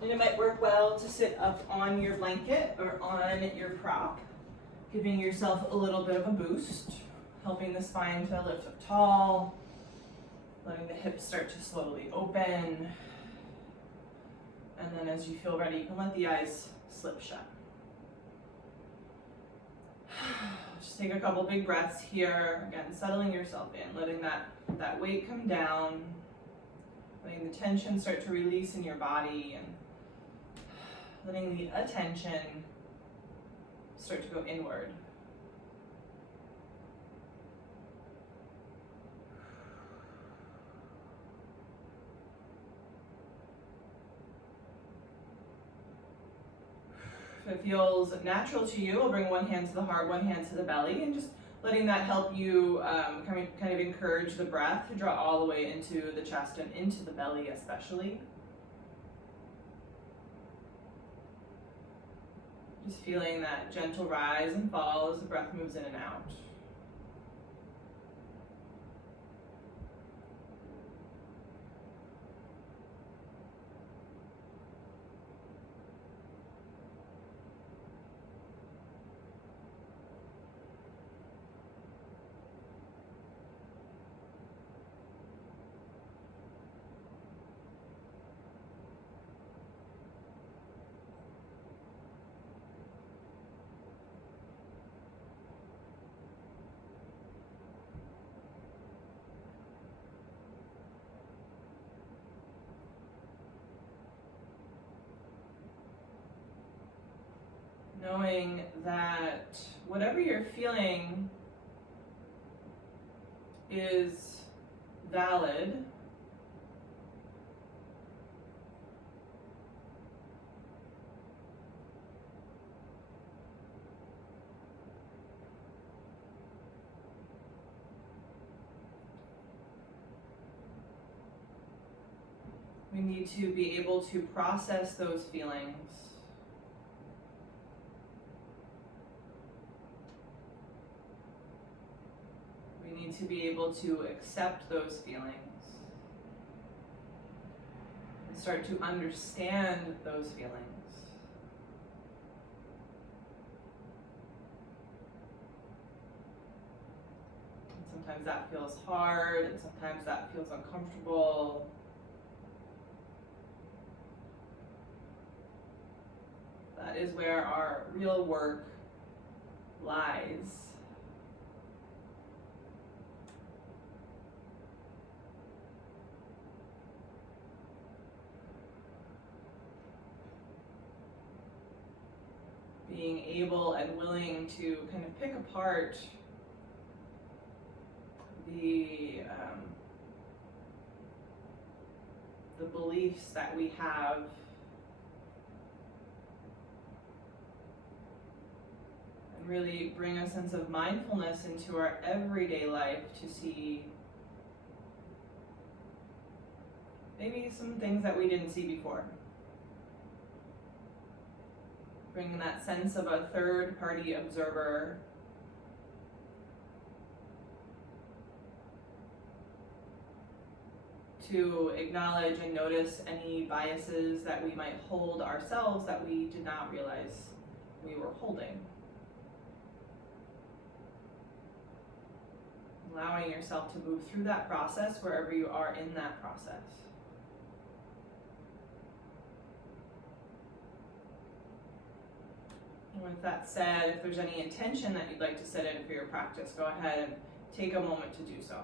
And it might work well to sit up on your blanket or on your prop, giving yourself a little bit of a boost, helping the spine to lift up tall, letting the hips start to slowly open. And then as you feel ready, you can let the eyes slip shut. Just take a couple big breaths here. Again, settling yourself in, letting that weight come down, letting the tension start to release in your body, and letting the attention start to go inward. If it feels natural to you, I'll bring one hand to the heart, one hand to the belly, and just letting that help you kind of encourage the breath to draw all the way into the chest and into the belly especially. Just feeling that gentle rise and fall as the breath moves in and out. Knowing that whatever you're feeling is valid. We need to be able to process those feelings. We need to be able to accept those feelings and start to understand those feelings. And sometimes that feels hard, and sometimes that feels uncomfortable. That is where our real work lies. Being able and willing to kind of pick apart the beliefs that we have and really bring a sense of mindfulness into our everyday life to see maybe some things that we didn't see before. Bringing that sense of a third-party observer to acknowledge and notice any biases that we might hold ourselves that we did not realize we were holding. Allowing yourself to move through that process wherever you are in that process. And with that said, if there's any intention that you'd like to set in for your practice, go ahead and take a moment to do so.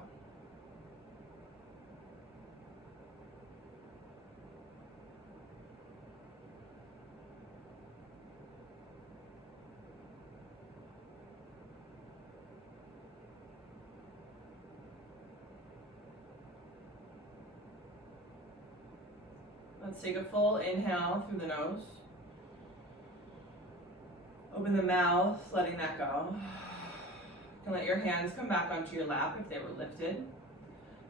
Let's take a full inhale through the nose. Open the mouth, letting that go. You can let your hands come back onto your lap if they were lifted.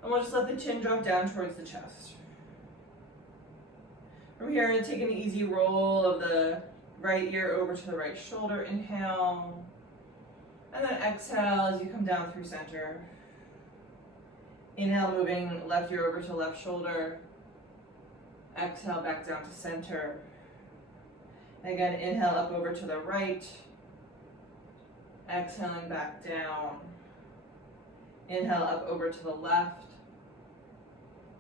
And we'll just let the chin drop down towards the chest. From here, take an easy roll of the right ear over to the right shoulder. Inhale. And then exhale as you come down through center. Inhale, moving left ear over to left shoulder. Exhale back down to center. Again, inhale up over to the right. Exhaling back down. Inhale up over to the left.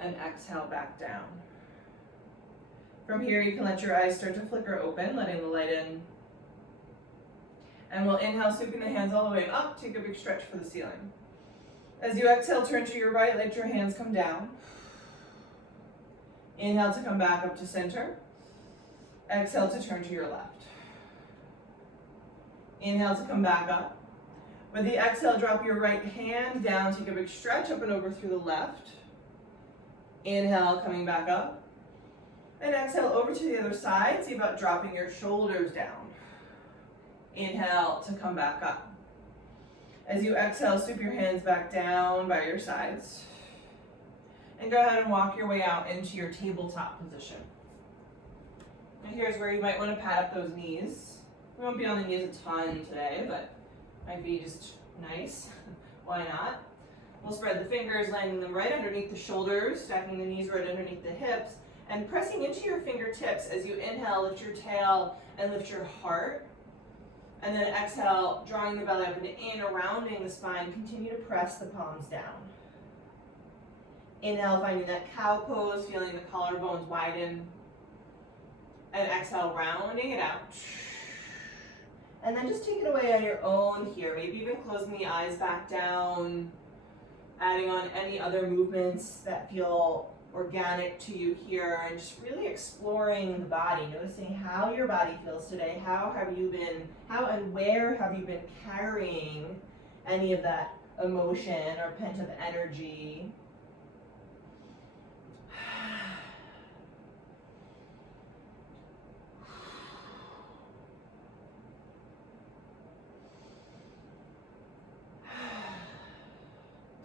And exhale back down. From here, you can let your eyes start to flicker open, letting the light in. And we'll inhale, sweeping the hands all the way up. Take a big stretch for the ceiling. As you exhale, turn to your right, let your hands come down. Inhale to come back up to center. Exhale to turn to your left. Inhale to come back up. With the exhale, drop your right hand down, take a big stretch up and over through the left. Inhale, coming back up. And exhale over to the other side. See about dropping your shoulders down. Inhale to come back up. As you exhale, sweep your hands back down by your sides. And go ahead and walk your way out into your tabletop position. And here's where you might want to pad up those knees. We won't be on the knees a ton today, but might be just nice. Why not? We'll spread the fingers, landing them right underneath the shoulders, stacking the knees right underneath the hips, and pressing into your fingertips as you inhale, lift your tail and lift your heart. And then exhale, drawing the belly up and in, rounding the spine. Continue to press the palms down. Inhale, finding that cow pose, feeling the collarbones widen. And exhale, rounding it out. And then just take it away on your own here. Maybe even closing the eyes back down. Adding on any other movements that feel organic to you here, and just really exploring the body, noticing how your body feels today. How and where have you been carrying any of that emotion or pent-up energy?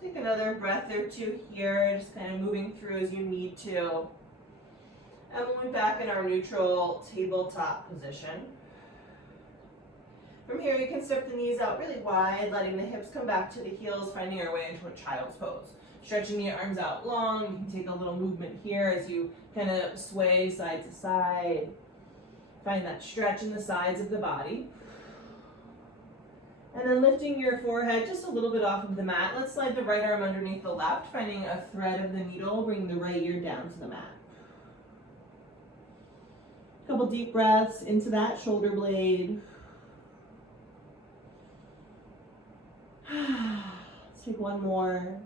Take another breath or two here, just kind of moving through as you need to. And we'll be back in our neutral tabletop position. From here, you can step the knees out really wide, letting the hips come back to the heels, finding our way into a child's pose. Stretching the arms out long, you can take a little movement here as you kind of sway side to side. Find that stretch in the sides of the body. And then lifting your forehead just a little bit off of the mat. Let's slide the right arm underneath the left, finding a thread of the needle, bring the right ear down to the mat. Couple deep breaths into that shoulder blade. Let's take one more.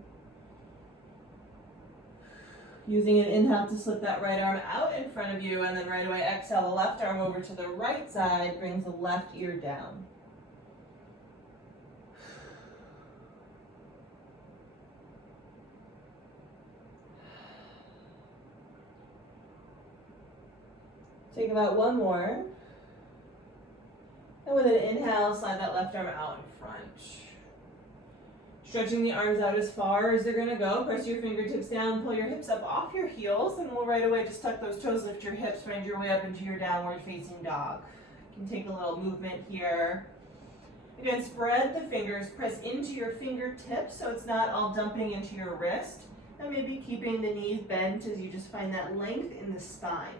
Using an inhale to slip that right arm out in front of you, and then right away exhale the left arm over to the right side, brings the left ear down. Take about one more. And with an inhale, slide that left arm out in front. Stretching the arms out as far as they're gonna go. Press your fingertips down, pull your hips up off your heels, and we'll right away just tuck those toes, lift your hips, find your way up into your downward facing dog. You can take a little movement here. Again, spread the fingers, press into your fingertips so it's not all dumping into your wrist. And maybe keeping the knees bent as you just find that length in the spine.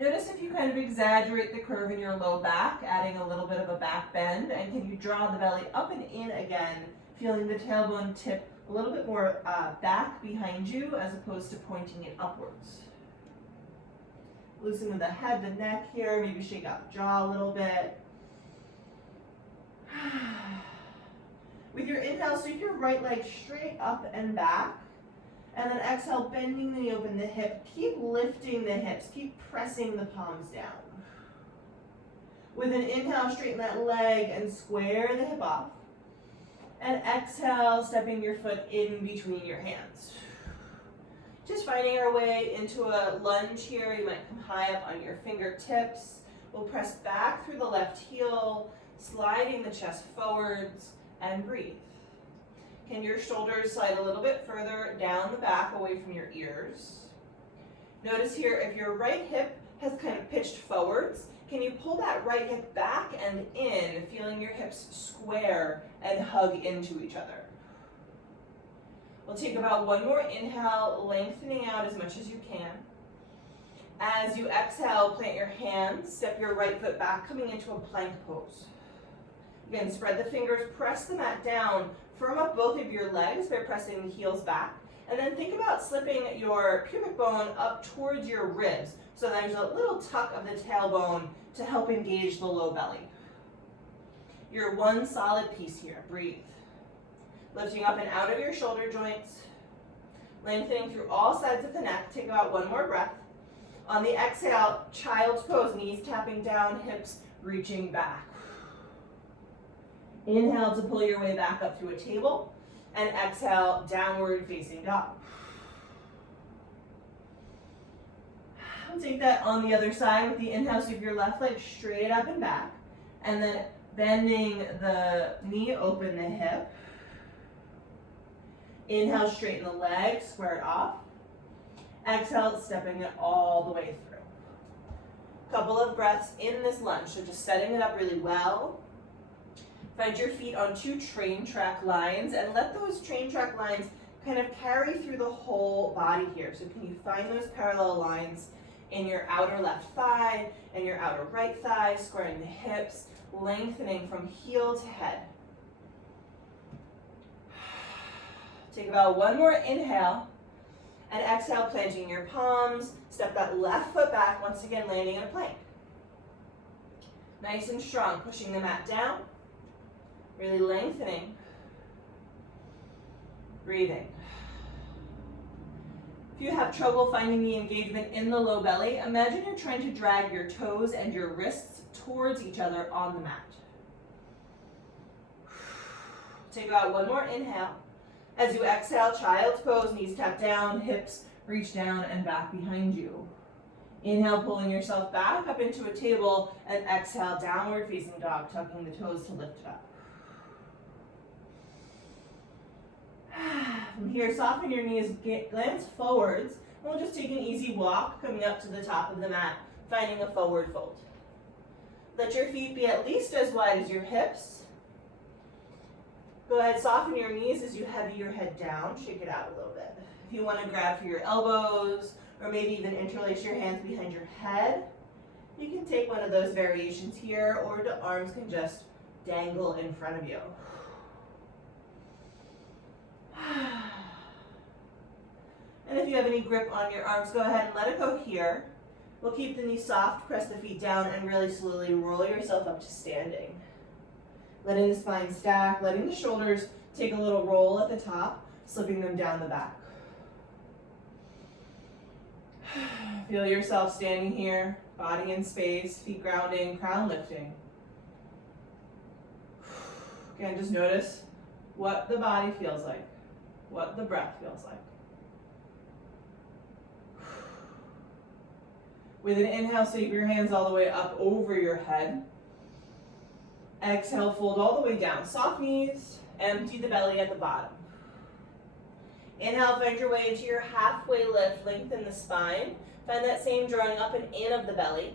Notice if you kind of exaggerate the curve in your low back, adding a little bit of a back bend, and can you draw the belly up and in again, feeling the tailbone tip a little bit more back behind you as opposed to pointing it upwards. Loosen the head, the neck here, maybe shake out the jaw a little bit. With your inhale, sweep your right leg straight up and back. And then exhale, bending the knee, open the hip. Keep lifting the hips. Keep pressing the palms down. With an inhale, straighten that leg and square the hip off. And exhale, stepping your foot in between your hands. Just finding our way into a lunge here. You might come high up on your fingertips. We'll press back through the left heel, sliding the chest forwards, and breathe. Can your shoulders slide a little bit further down the back away from your ears? Notice here if your right hip has kind of pitched forwards, can you pull that right hip back and in, feeling your hips square and hug into each other? We'll take about one more inhale, lengthening out as much as you can. As you exhale, plant your hands, step your right foot back, coming into a plank pose. Again, spread the fingers, press the mat down, firm up both of your legs by pressing the heels back, and then think about slipping your pubic bone up towards your ribs, so there's a little tuck of the tailbone to help engage the low belly. You're one solid piece here. Breathe. Lifting up and out of your shoulder joints, lengthening through all sides of the neck. Take about one more breath. On the exhale, child's pose, knees tapping down, hips reaching back. Inhale to pull your way back up to a table, and exhale, downward facing dog. Take that on the other side with the inhale, sweep your left leg straight up and back, and then bending the knee, open the hip. Inhale, straighten the leg, square it off. Exhale, stepping it all the way through. Couple of breaths in this lunge, so just setting it up really well. Find your feet on two train track lines and let those train track lines kind of carry through the whole body here. So can you find those parallel lines in your outer left thigh and your outer right thigh, squaring the hips, lengthening from heel to head. Take about one more inhale, and exhale, planting your palms, step that left foot back, once again landing in a plank. Nice and strong, pushing the mat down, really lengthening, breathing. If you have trouble finding the engagement in the low belly, imagine you're trying to drag your toes and your wrists towards each other on the mat. Take about one more inhale. As you exhale, child's pose, knees tap down, hips reach down and back behind you. Inhale, pulling yourself back up into a table, and exhale, downward facing dog, tucking the toes to lift it up. From here, soften your knees, glance forwards, and we'll just take an easy walk coming up to the top of the mat, finding a forward fold. Let your feet be at least as wide as your hips. Go ahead, soften your knees as you heavy your head down, shake it out a little bit. If you want to grab for your elbows, or maybe even interlace your hands behind your head, you can take one of those variations here, or the arms can just dangle in front of you. And if you have any grip on your arms, go ahead and let it go here. We'll keep the knees soft, press the feet down, and really slowly roll yourself up to standing. Letting the spine stack, letting the shoulders take a little roll at the top, slipping them down the back. Feel yourself standing here, body in space, feet grounding, crown lifting. Again, just notice what the body feels like, what the breath feels like. With an inhale, sweep your hands all the way up over your head. Exhale, fold all the way down. Soft knees, empty the belly at the bottom. Inhale, find your way into your halfway lift, lengthen the spine. Find that same drawing up and in of the belly.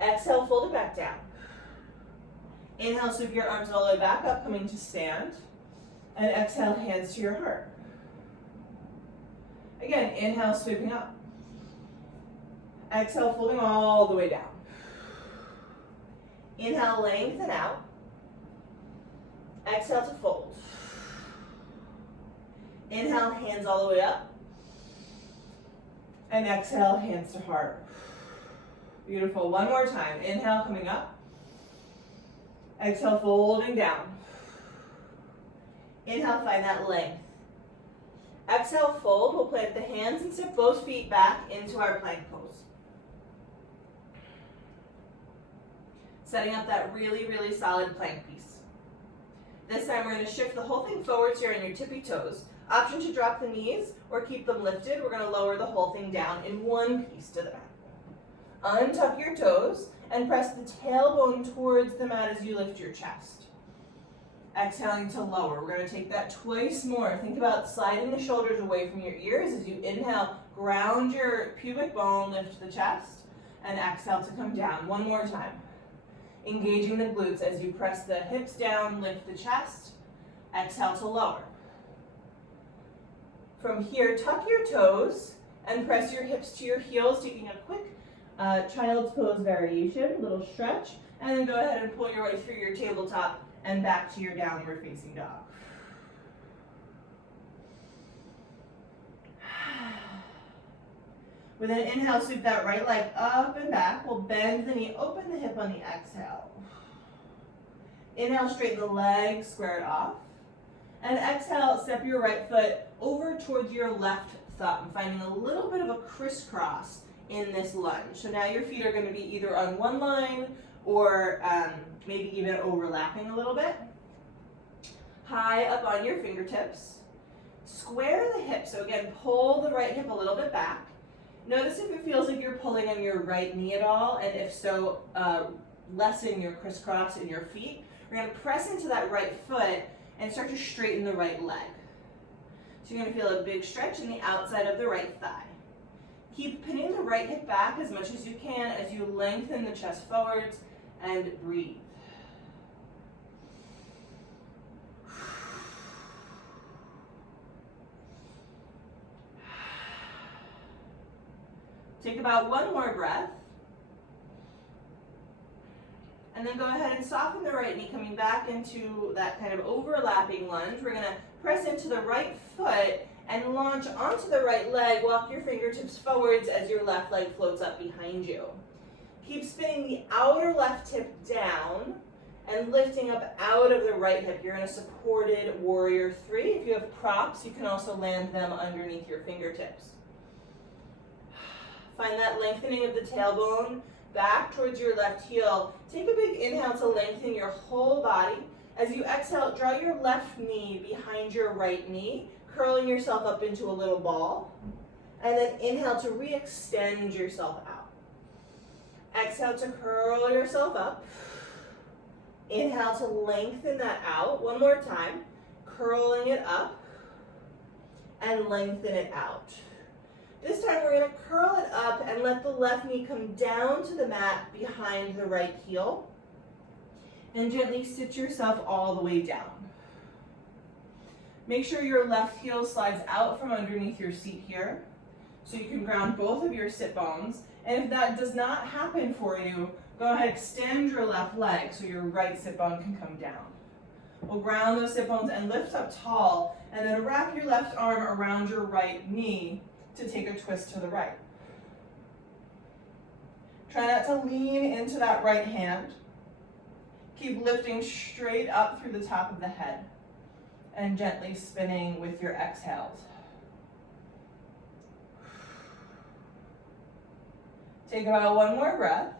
Exhale, fold it back down. Inhale, sweep your arms all the way back up, coming to stand. And exhale, hands to your heart. Again, inhale, sweeping up. Exhale, folding all the way down. Inhale, lengthen out. Exhale to fold. Inhale, hands all the way up. And exhale, hands to heart. Beautiful. One more time. Inhale, coming up. Exhale, folding down. Inhale, find that length. Exhale, fold. We'll plant the hands and step both feet back into our plank pose. Setting up that really, really solid plank piece. This time we're going to shift the whole thing forwards here on your tippy toes. Option to drop the knees or keep them lifted. We're going to lower the whole thing down in one piece to the mat. Untuck your toes and press the tailbone towards the mat as you lift your chest. Exhaling to lower. We're going to take that twice more. Think about sliding the shoulders away from your ears as you inhale. Ground your pubic bone, lift the chest, and exhale to come down. One more time. Engaging the glutes as you press the hips down, lift the chest, exhale to lower. From here, tuck your toes and press your hips to your heels, taking a quick Child's pose variation, little stretch, and then go ahead and pull your way through your tabletop and back to your downward facing dog. With an inhale, sweep that right leg up and back. We'll bend the knee, open the hip on the exhale. Inhale, straighten the leg, square it off. And exhale, step your right foot over towards your left thumb, finding a little bit of a crisscross in this lunge. So now your feet are going to be either on one line or maybe even overlapping a little bit. High up on your fingertips. Square the hip. So again, pull the right hip a little bit back. Notice if it feels like you're pulling on your right knee at all, and if so, lessen your crisscross in your feet. We're going to press into that right foot and start to straighten the right leg. So you're going to feel a big stretch in the outside of the right thigh. Keep pinning the right hip back as much as you can as you lengthen the chest forwards and breathe. Take about one more breath. And then go ahead and soften the right knee, coming back into that kind of overlapping lunge. We're going to press into the right foot and launch onto the right leg. Walk your fingertips forwards as your left leg floats up behind you. Keep spinning the outer left hip down and lifting up out of the right hip. You're in a supported warrior three. If you have props, you can also land them underneath your fingertips. Find that lengthening of the tailbone back towards your left heel. Take a big inhale to lengthen your whole body. As you exhale, draw your left knee behind your right knee, curling yourself up into a little ball. And then inhale to re-extend yourself out. Exhale to curl yourself up. Inhale to lengthen that out. One more time. Curling it up and lengthen it out. This time we're going to curl it up and let the left knee come down to the mat behind the right heel. And gently sit yourself all the way down. Make sure your left heel slides out from underneath your seat here, so you can ground both of your sit bones. And if that does not happen for you, go ahead and extend your left leg so your right sit bone can come down. We'll ground those sit bones and lift up tall, and then wrap your left arm around your right knee to take a twist to the right. Try not to lean into that right hand. Keep lifting straight up through the top of the head and gently spinning with your exhales. Take about one more breath.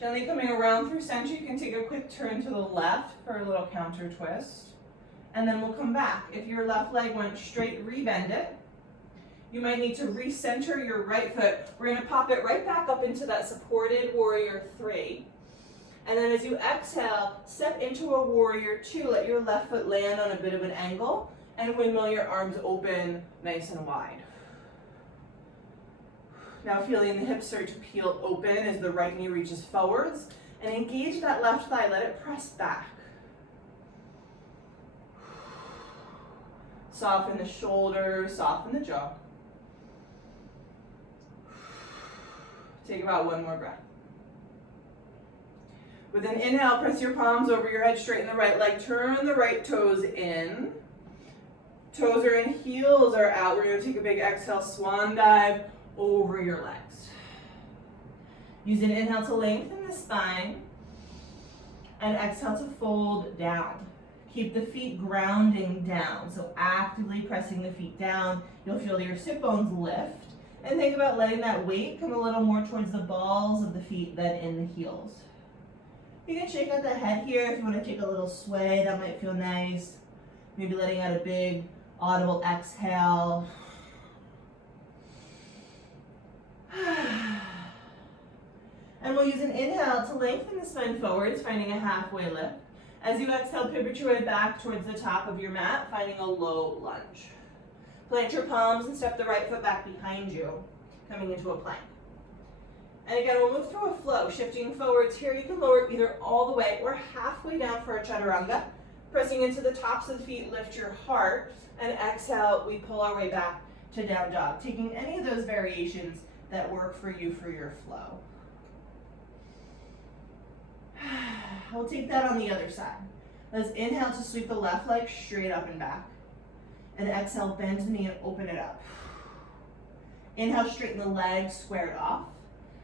Gently coming around through center, you can take a quick turn to the left for a little counter twist. And then we'll come back. If your left leg went straight, rebend it. You might need to recenter your right foot. We're going to pop it right back up into that supported warrior three. And then as you exhale, step into a warrior two. Let your left foot land on a bit of an angle and windmill your arms open nice and wide. Now feeling the hips start to peel open as the right knee reaches forwards, and engage that left thigh. Let it press back. Soften the shoulders, soften the jaw. Take about one more breath. With an inhale, press your palms over your head, straighten the right leg, turn the right toes in. Toes are in, heels are out. We're going to take a big exhale, swan dive over your legs. Use an inhale to lengthen the spine, and exhale to fold down. Keep the feet grounding down, so actively pressing the feet down. You'll feel your sit bones lift, and think about letting that weight come a little more towards the balls of the feet than in the heels. You can shake out the head here if you want to take a little sway. That might feel nice. Maybe letting out a big audible exhale. And we'll use an inhale to lengthen the spine forwards, finding a halfway lift. As you exhale, pivot your way back towards the top of your mat, finding a low lunge. Plant your palms and step the right foot back behind you, coming into a plank. And again, we'll move through a flow, shifting forwards here. You can lower either all the way or halfway down for a chaturanga. Pressing into the tops of the feet, lift your heart, and exhale, we pull our way back to down dog. Taking any of those variations that work for you for your flow. We'll take that on the other side. Let's inhale to sweep the left leg straight up and back. And exhale, bend the knee and open it up. Inhale, straighten the leg, square it off.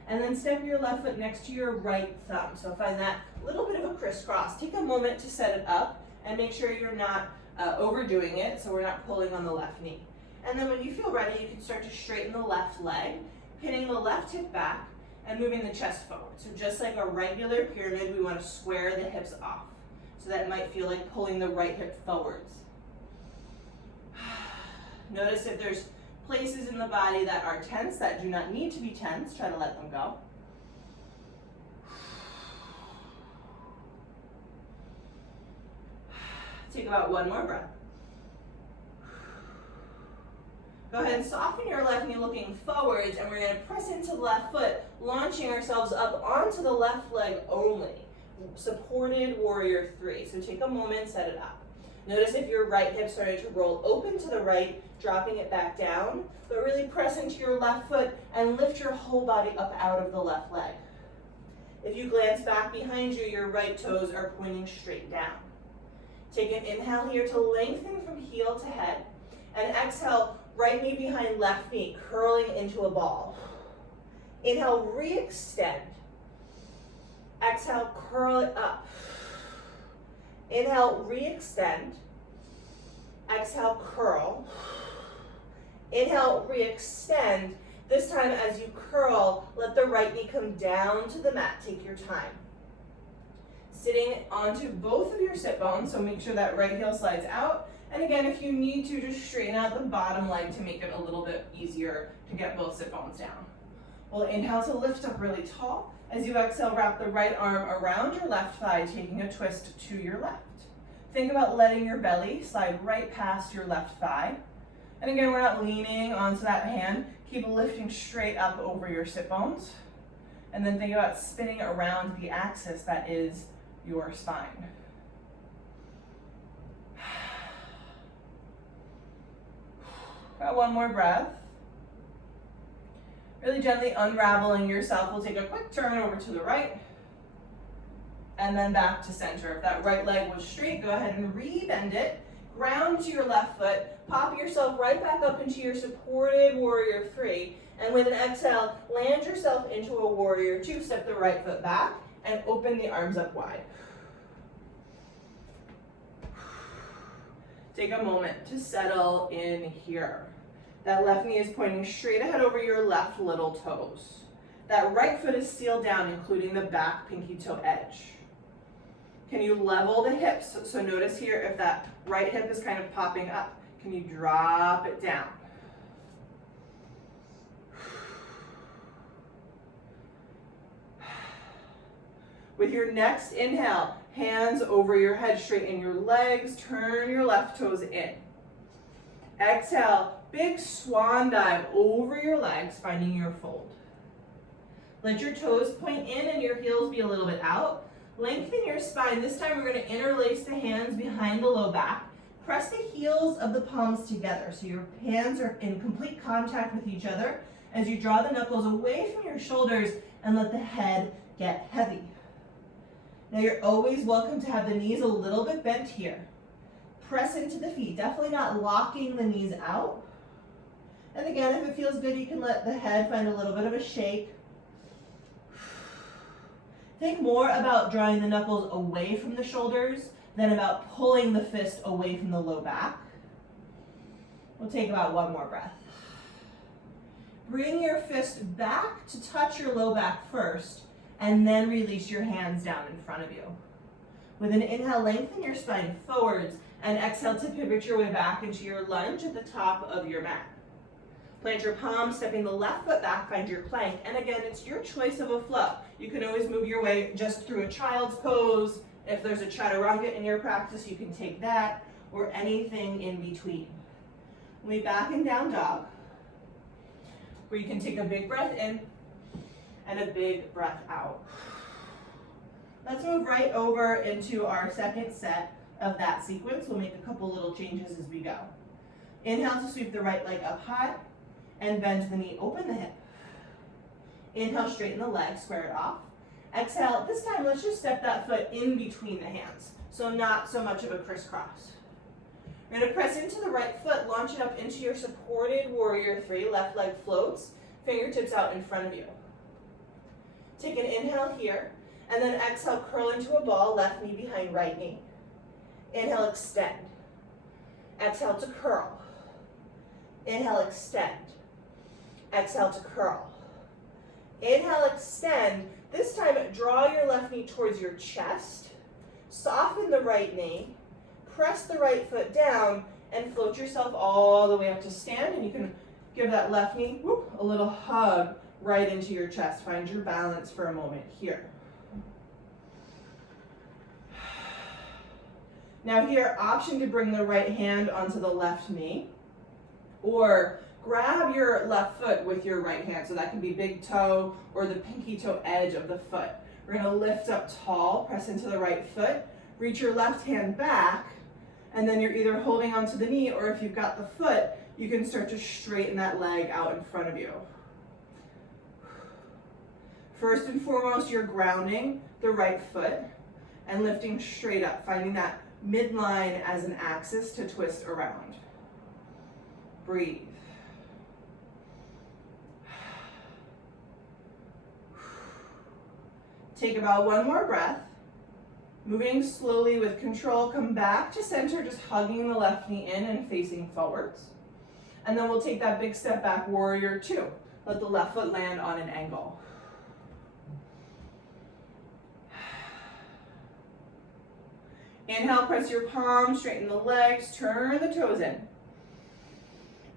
And then step your left foot next to your right thumb. So find that little bit of a crisscross. Take a moment to set it up and make sure you're not overdoing it, so we're not pulling on the left knee. And then when you feel ready, you can start to straighten the left leg, pinning the left hip back and moving the chest forward. So just like a regular pyramid, we want to square the hips off. So that might feel like pulling the right hip forwards. Notice if there's places in the body that are tense that do not need to be tense, try to let them go. Take about one more breath. Go ahead and soften your left knee looking forwards, and we're going to press into the left foot, launching ourselves up onto the left leg only. Supported warrior three. So take a moment, set it up. Notice if your right hip started to roll open to the right, dropping it back down, but really press into your left foot and lift your whole body up out of the left leg. If you glance back behind you, your right toes are pointing straight down. Take an inhale here to lengthen from heel to head, and exhale, right knee behind left knee, curling into a ball. Inhale, re-extend. Exhale, curl it up. Inhale, re-extend. Exhale, curl. Inhale, re-extend. This time as you curl, let the right knee come down to the mat. Take your time. Sitting onto both of your sit bones, so make sure that right heel slides out. And again, if you need to, just straighten out the bottom leg to make it a little bit easier to get both sit bones down. We'll inhale to lift up really tall. As you exhale, wrap the right arm around your left thigh, taking a twist to your left. Think about letting your belly slide right past your left thigh. And again, we're not leaning onto that hand. Keep lifting straight up over your sit bones. And then think about spinning around the axis that is your spine. Got one more breath. Really gently unraveling yourself. We'll take a quick turn over to the right and then back to center. If that right leg was straight, go ahead and re-bend it. Ground to your left foot. Pop yourself right back up into your supported warrior three. And with an exhale, land yourself into a warrior two. Step the right foot back and open the arms up wide. Take a moment to settle in here. That left knee is pointing straight ahead over your left little toes. That right foot is sealed down, including the back pinky toe edge. Can you level the hips? So notice here if that right hip is kind of popping up. Can you drop it down? With your next inhale, hands over your head, straighten your legs, turn your left toes in. Exhale, big swan dive over your legs, finding your fold. Let your toes point in and your heels be a little bit out. Lengthen your spine. This time we're going to interlace the hands behind the low back. Press the heels of the palms together so your hands are in complete contact with each other as you draw the knuckles away from your shoulders and let the head get heavy. Now you're always welcome to have the knees a little bit bent here. Press into the feet, definitely not locking the knees out. And again, if it feels good, you can let the head find a little bit of a shake. Think more about drawing the knuckles away from the shoulders than about pulling the fist away from the low back. We'll take about one more breath. Bring your fist back to touch your low back first, and then release your hands down in front of you. With an inhale, lengthen your spine forwards, and exhale to pivot your way back into your lunge at the top of your mat. Plant your palms, stepping the left foot back, find your plank. And again, it's your choice of a flow. You can always move your way just through a child's pose. If there's a chaturanga in your practice, you can take that, or anything in between. We'll be back in down dog, where you can take a big breath in and a big breath out. Let's move right over into our second set of that sequence. We'll make a couple little changes as we go. Inhale to sweep the right leg up high and bend the knee, open the hip. Inhale, straighten the leg, square it off. Exhale, this time let's just step that foot in between the hands, so not so much of a crisscross. We're going to press into the right foot, launch it up into your supported warrior three, left leg floats, fingertips out in front of you. Take an inhale here, and then exhale, curl into a ball, left knee behind right knee. Inhale, extend. Exhale to curl. Inhale, extend. Exhale to curl. Inhale, extend. This time, draw your left knee towards your chest. Soften the right knee. Press the right foot down and float yourself all the way up to stand. And you can give that left knee a little hug right into your chest. Find your balance for a moment here. Now here, option to bring the right hand onto the left knee, or grab your left foot with your right hand. So that can be big toe or the pinky toe edge of the foot. We're gonna lift up tall, press into the right foot, reach your left hand back, and then you're either holding onto the knee, or if you've got the foot, you can start to straighten that leg out in front of you. First and foremost, you're grounding the right foot and lifting straight up, finding that midline as an axis to twist around. Breathe. Take about one more breath. Moving slowly with control, come back to center, just hugging the left knee in and facing forwards. And then we'll take that big step back, warrior two. Let the left foot land on an angle. Inhale, press your palms, straighten the legs, turn the toes in.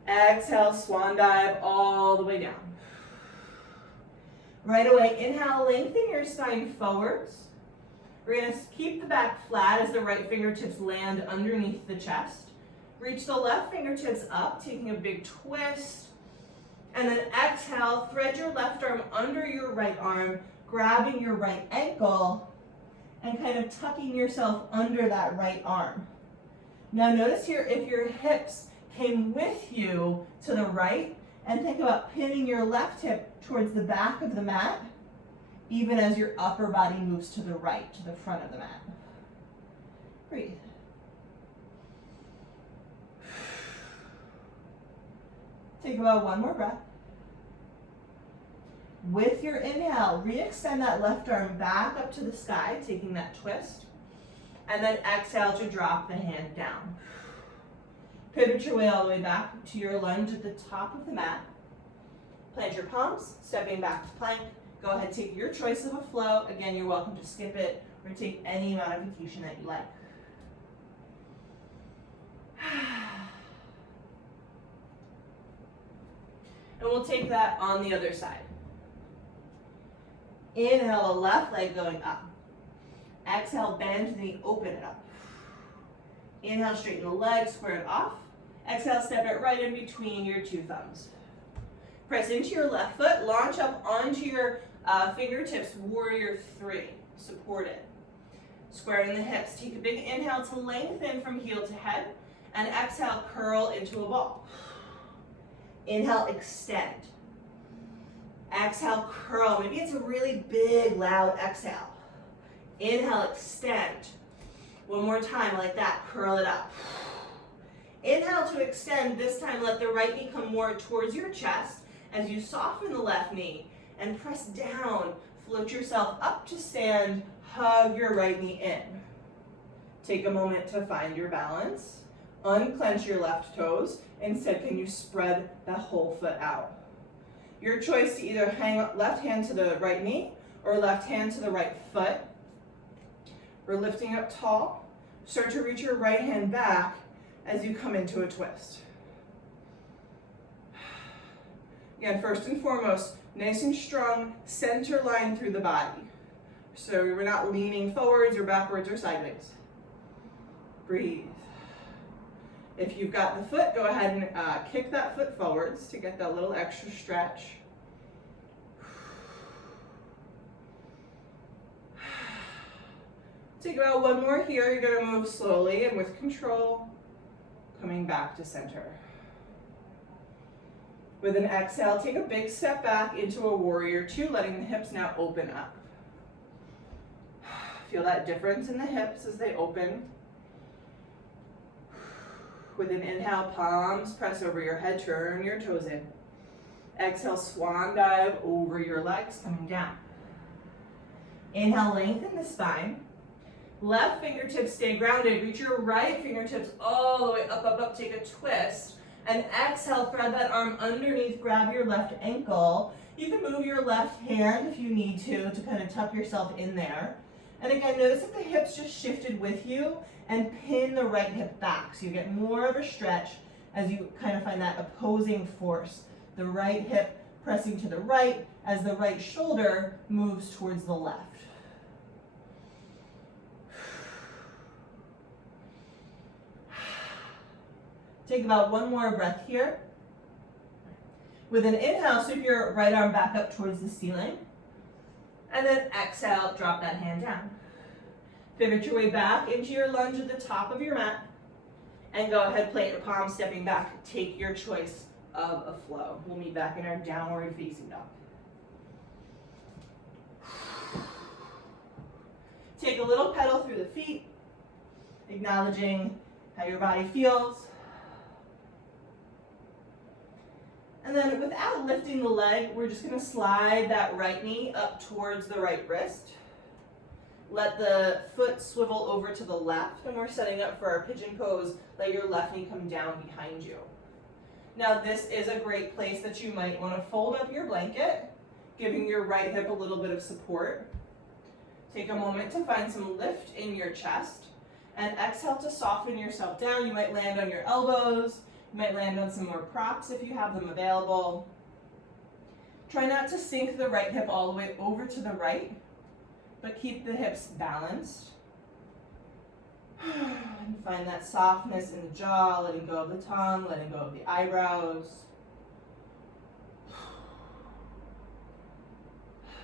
Exhale, swan dive all the way down. Right away, inhale, lengthen your spine forwards. We're going to keep the back flat as the right fingertips land underneath the chest. Reach the left fingertips up, taking a big twist. And then exhale, thread your left arm under your right arm, grabbing your right ankle, and kind of tucking yourself under that right arm. Now notice here, if your hips came with you to the right, and think about pinning your left hip towards the back of the mat, even as your upper body moves to the right, to the front of the mat. Breathe. Take about one more breath. With your inhale, re-extend that left arm back up to the sky, taking that twist. And then exhale to drop the hand down. Pivot your way all the way back to your lunge at the top of the mat. Plant your palms, stepping back to plank. Go ahead, take your choice of a flow. Again, you're welcome to skip it or take any modification that you like. And we'll take that on the other side. Inhale, the left leg going up. Exhale, bend the knee, open it up. Inhale, straighten the leg, square it off. Exhale, step it right in between your two thumbs. Press into your left foot, launch up onto your fingertips, warrior three, supported. Squaring the hips, take a big inhale to lengthen from heel to head, and exhale, curl into a ball. Inhale, extend. Exhale, curl. Maybe it's a really big, loud exhale. Inhale, extend. One more time, like that, curl it up. Inhale to extend, this time let the right knee come more towards your chest as you soften the left knee and press down. Float yourself up to stand, hug your right knee in. Take a moment to find your balance. Unclench your left toes. Instead, can you spread that whole foot out? Your choice to either hang left hand to the right knee or left hand to the right foot. We're lifting up tall. Start to reach your right hand back as you come into a twist. Again, first and foremost, nice and strong center line through the body. So we're not leaning forwards or backwards or sideways. Breathe. If you've got the foot, go ahead and kick that foot forwards to get that little extra stretch. Take about one more here. You're going to move slowly and with control, coming back to center. With an exhale, take a big step back into a warrior two, letting the hips now open up. Feel that difference in the hips as they open. With an inhale, palms press over your head, turn your toes in. Exhale, swan dive over your legs, coming down. Inhale, lengthen the spine. Left fingertips stay grounded. Reach your right fingertips all the way up, up, up. Take a twist. And exhale, thread that arm underneath. Grab your left ankle. You can move your left hand if you need to kind of tuck yourself in there. And again, notice that the hips just shifted with you and pin the right hip back. So you get more of a stretch as you kind of find that opposing force. The right hip pressing to the right as the right shoulder moves towards the left. Take about one more breath here. With an inhale, sweep your right arm back up towards the ceiling. And then exhale, drop that hand down. Pivot your way back into your lunge at the top of your mat. And go ahead, plant your palms, stepping back. Take your choice of a flow. We'll meet back in our downward facing dog. Take a little pedal through the feet, acknowledging how your body feels. And then without lifting the leg, we're just going to slide that right knee up towards the right wrist. Let the foot swivel over to the left, and we're setting up for our pigeon pose. Let your left knee come down behind you. Now this is a great place that you might want to fold up your blanket, giving your right hip a little bit of support. Take a moment to find some lift in your chest, and exhale to soften yourself down. You might land on your elbows. You might land on some more props if you have them available. Try not to sink the right hip all the way over to the right, but keep the hips balanced. And find that softness in the jaw, letting go of the tongue, letting go of the eyebrows.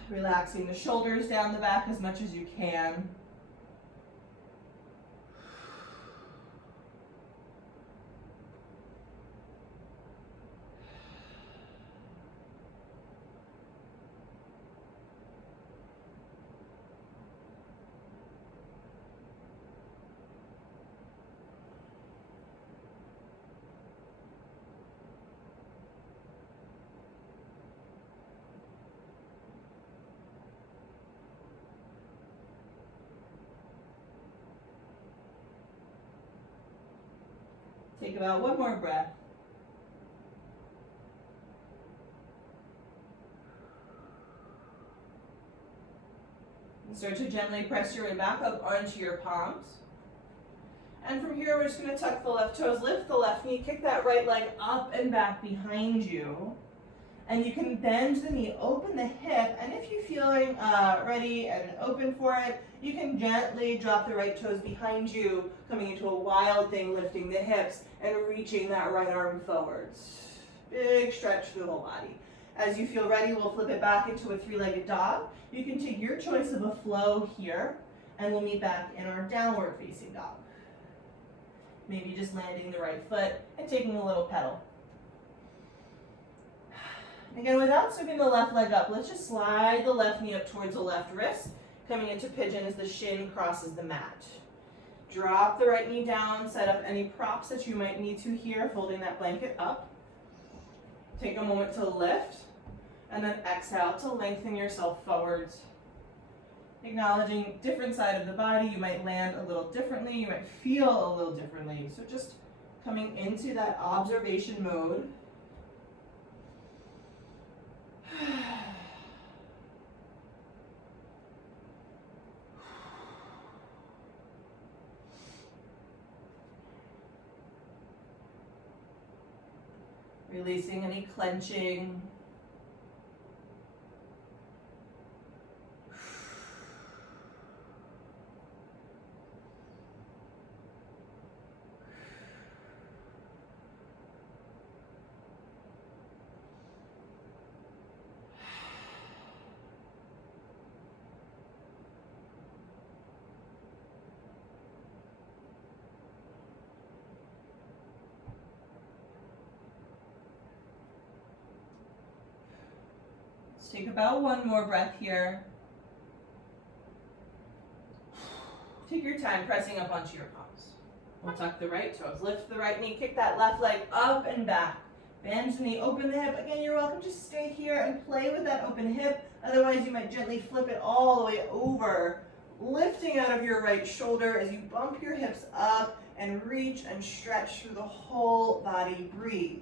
Relaxing the shoulders down the back as much as you can. Take about one more breath. And start to gently press your way back up onto your palms. And from here, we're just going to tuck the left toes, lift the left knee, kick that right leg up and back behind you. And you can bend the knee, open the hip, and if you're feeling ready and open for it, you can gently drop the right toes behind you, coming into a wild thing, lifting the hips and reaching that right arm forwards. Big stretch through the whole body. As you feel ready, we'll flip it back into a three-legged dog. You can take your choice of a flow here, and we'll meet back in our downward facing dog. Maybe just landing the right foot and taking a little pedal. Again, without sweeping the left leg up, let's just slide the left knee up towards the left wrist, coming into pigeon as the shin crosses the mat. Drop the right knee down, set up any props that you might need to here, folding that blanket up. Take a moment to lift, and then exhale to lengthen yourself forwards. Acknowledging different side of the body, you might land a little differently, you might feel a little differently. So just coming into that observation mode. Releasing any clenching. Let's take about one more breath here. Take your time pressing up onto your palms. We'll tuck the right toes. Lift the right knee, kick that left leg up and back. Bend the knee, open the hip. Again, you're welcome to stay here and play with that open hip. Otherwise, you might gently flip it all the way over, lifting out of your right shoulder as you bump your hips up and reach and stretch through the whole body. Breathe.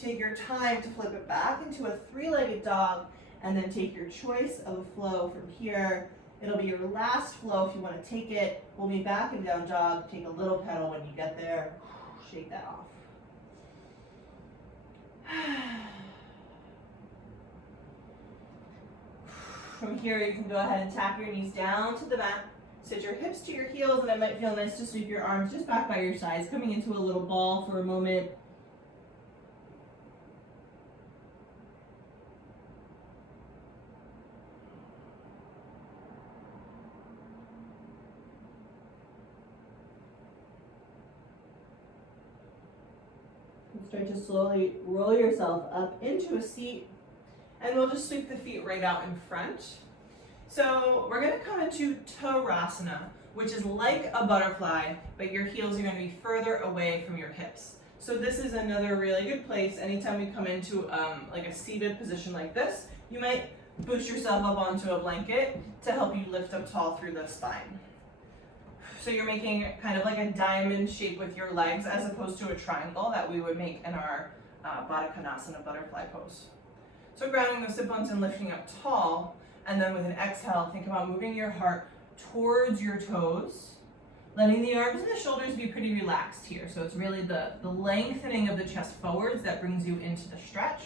Take your time to flip it back into a three-legged dog, and then take your choice of a flow from here. It'll be your last flow if you want to take it. We'll be back in down dog. Take a little pedal when you get there. Shake that off. From here, you can go ahead and tap your knees down to the mat. Sit your hips to your heels, and it might feel nice to sweep your arms just back by your sides, coming into a little ball for a moment. Start to slowly roll yourself up into a seat, and we'll just sweep the feet right out in front. So we're going to come into Tadasana, which is like a butterfly, but your heels are going to be further away from your hips. So this is another really good place. Anytime we come into like a seated position like this, you might boost yourself up onto a blanket to help you lift up tall through the spine. So you're making kind of like a diamond shape with your legs as opposed to a triangle that we would make in our Baddha Konasana butterfly pose. So grounding those sit bones and lifting up tall, and then with an exhale, think about moving your heart towards your toes, letting the arms and the shoulders be pretty relaxed here. So it's really the lengthening of the chest forwards that brings you into the stretch.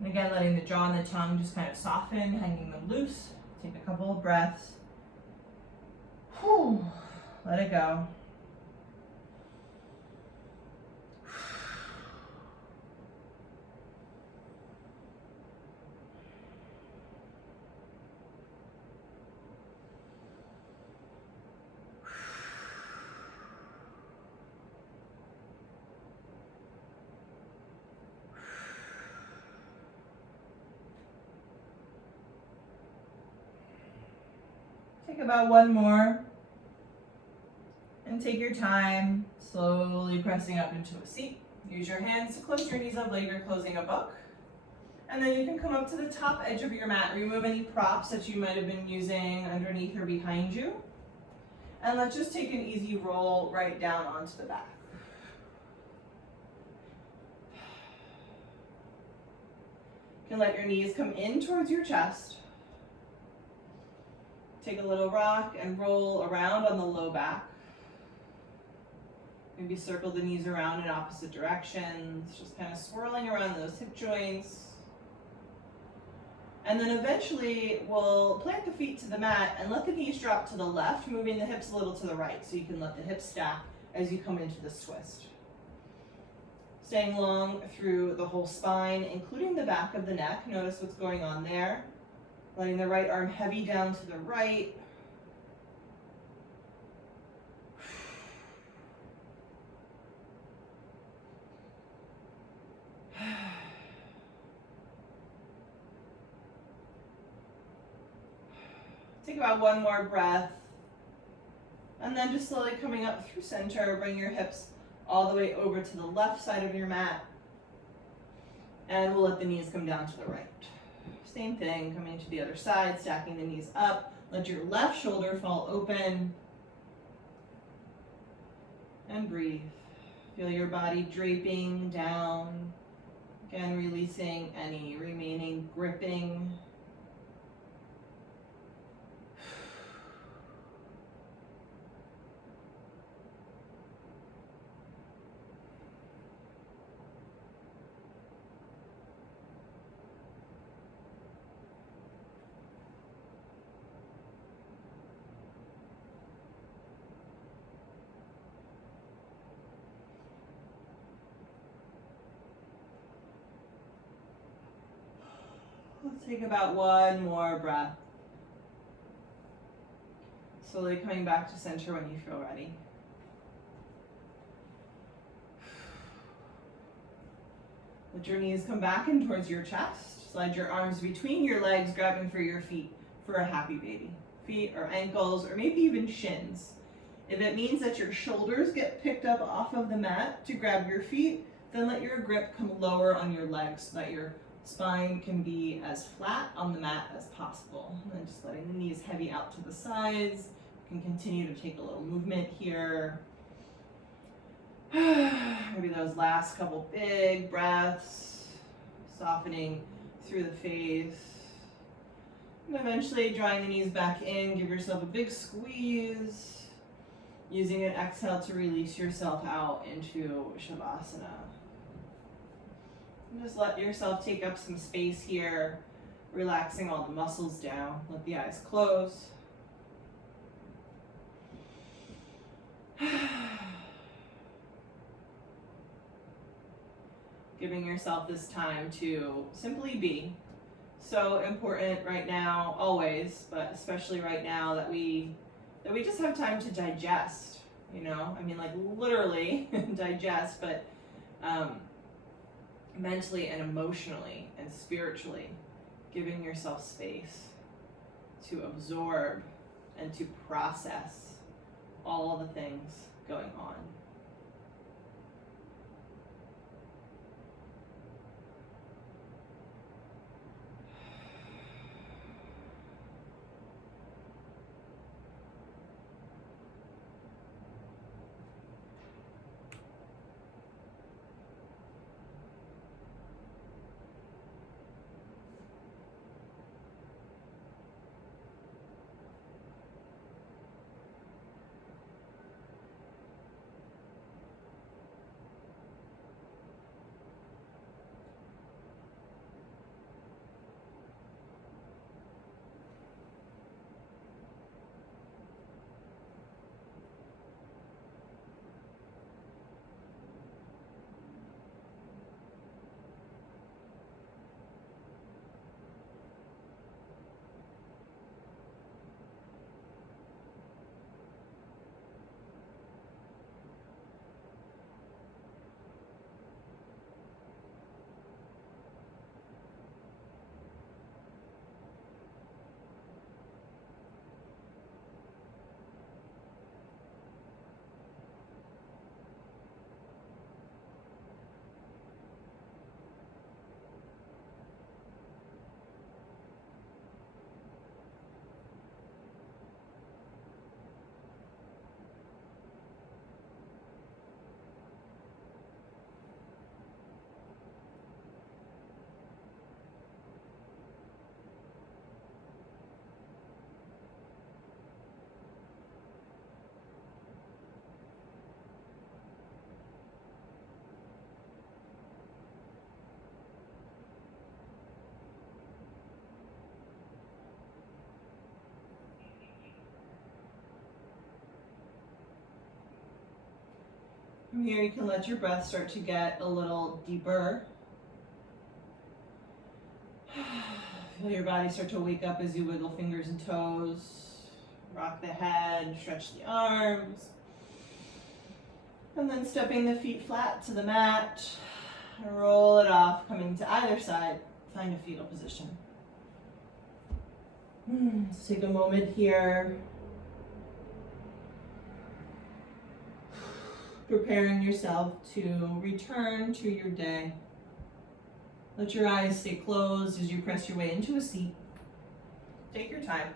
And again, letting the jaw and the tongue just kind of soften, hanging them loose. Take a couple of breaths. Whew. Let it go. Take about one more. And take your time, slowly pressing up into a seat. Use your hands to close your knees up like you're closing a book. And then you can come up to the top edge of your mat. Remove any props that you might have been using underneath or behind you. And let's just take an easy roll right down onto the back. You can let your knees come in towards your chest. Take a little rock and roll around on the low back. Maybe circle the knees around in opposite directions, just kind of swirling around those hip joints. And then eventually we'll plant the feet to the mat and let the knees drop to the left, moving the hips a little to the right, so you can let the hips stack as you come into this twist. Staying long through the whole spine, including the back of the neck. Notice what's going on there. Letting the right arm heavy down to the right. Take about one more breath. And then just slowly coming up through center, bring your hips all the way over to the left side of your mat. And we'll let the knees come down to the right. Same thing, coming to the other side, stacking the knees up. Let your left shoulder fall open. And breathe. Feel your body draping down. Again, releasing any remaining gripping. Let's take about one more breath. Slowly coming back to center when you feel ready. Let your knees come back in towards your chest. Slide your arms between your legs, grabbing for your feet for a happy baby. Feet or ankles or maybe even shins. If it means that your shoulders get picked up off of the mat to grab your feet, then let your grip come lower on your legs so that your spine can be as flat on the mat as possible. And then just letting the knees heavy out to the sides. You can continue to take a little movement here. Maybe those last couple big breaths, softening through the face. And eventually drawing the knees back in, give yourself a big squeeze. Using an exhale to release yourself out into Shavasana. And just let yourself take up some space here, relaxing all the muscles down. Let the eyes close. Giving yourself this time to simply be. So important right now, always, but especially right now that we just have time to digest, you know? I mean, like literally digest, but mentally and emotionally and spiritually, giving yourself space to absorb and to process all the things going on. From here, you can let your breath start to get a little deeper. Feel your body start to wake up as you wiggle fingers and toes. Rock the head, stretch the arms. And then stepping the feet flat to the mat. Roll it off, coming to either side. Find a fetal position. Let's take a moment here. Preparing yourself to return to your day. Let your eyes stay closed as you press your way into a seat. Take your time.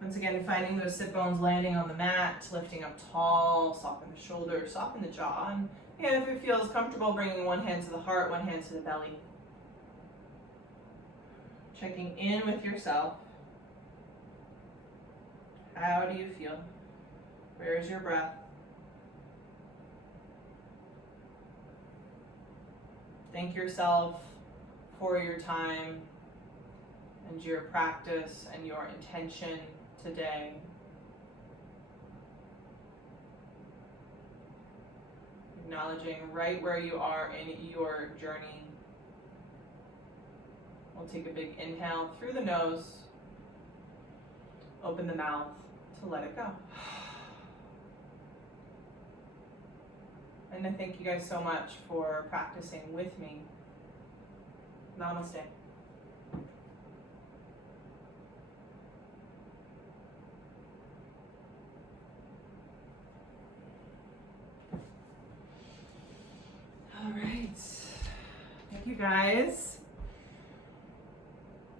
Once again, finding those sit bones landing on the mat, lifting up tall, soften the shoulders, soften the jaw. And if it feels comfortable, bringing one hand to the heart, one hand to the belly. Checking in with yourself. How do you feel? Where is your breath? Thank yourself for your time and your practice and your intention today. Acknowledging right where you are in your journey. We'll take a big inhale through the nose. Open the mouth to let it go. And I thank you guys so much for practicing with me Namaste. All right. Thank you guys.